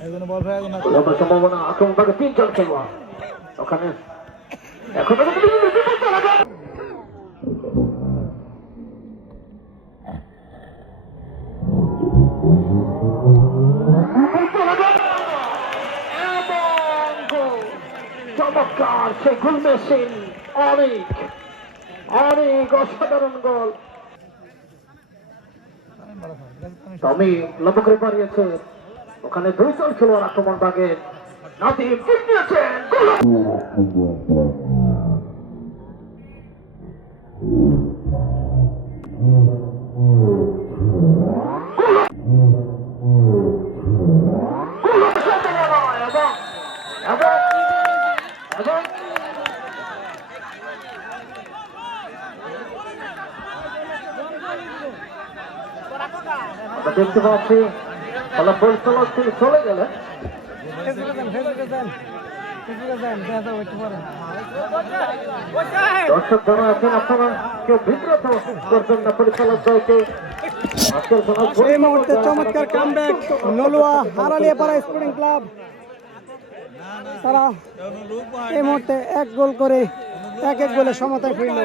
একজন বল ফেলে একজন সম্ভাবনা চমৎকার সে গোল মেশিন অনেক অনেক অসাধারণ গোল। টমি লম্বা করে পারিয়েছে ওখানে দুইজন খেলোয়াড় আক্রমণ ভাগে নাতিম ঠিক আমরা দেখতে পাচ্ছি ফলাফল চলে গেলে ফেসবুকে যান ফেসবুকে যান ফেসবুকে যান দেখা যাবে একটু পরে দর্শক যারা আছেন, আপনারা কেউ বিব্রত করবেন না পরিচালক দলকে। আজকের খেলার এই মুহূর্তে চমৎকার নলুয়া ক্লাব তারা এই মুহূর্তে এক গোল করে এক এক গোলে সমতায় ফিরল।